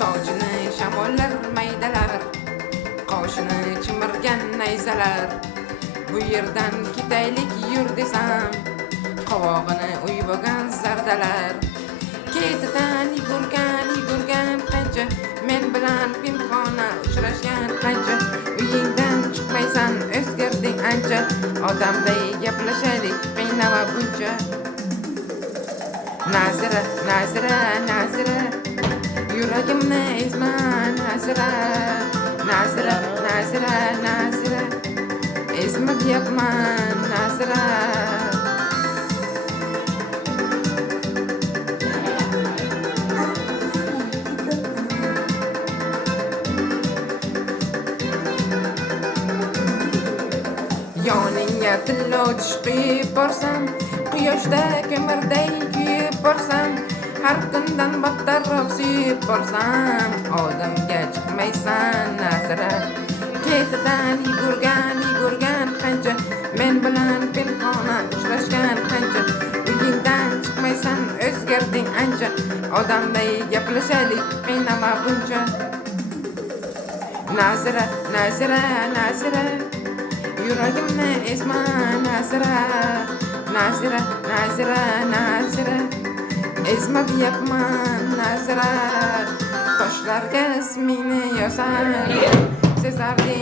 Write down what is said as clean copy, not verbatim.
Sochini shamollar maydalar, qoshini chimirgan nayzalar. Bu yerdan ketaylik yur desam, qovog'ini uybogan zardalar. Ketidan yugurgan qancha, men bilan pinhona uchrashgan qancha. Uyingdan chiqmaysan, o'zgarding ancha, odamday gaplashaylik qiynama buncha. Nazira, Nazira, Nazira, yuragimni ezma Nazira. Nazira, Nazira, Nazira, ezma deyapman Nazira. Yoningga tillo tushib borsam, quyoshda ko'mirday kuyib borsam, har kundan battarroq suyib borsam, odamga chiqmaysan Nazira. Ketidan yugurgan qancha, men bilan pinhona uchrashgan qancha. Uyingdan chiqmaysan, o'zgarding ancha, odamday gaplashaylik qiynama buncha. Nazira, Nazira, Nazira, yuragimni ezma Nazira. Nazira, Nazira, Nazira, ezma deyapman Nazira. Toshlarga ismingni yozar, sezardim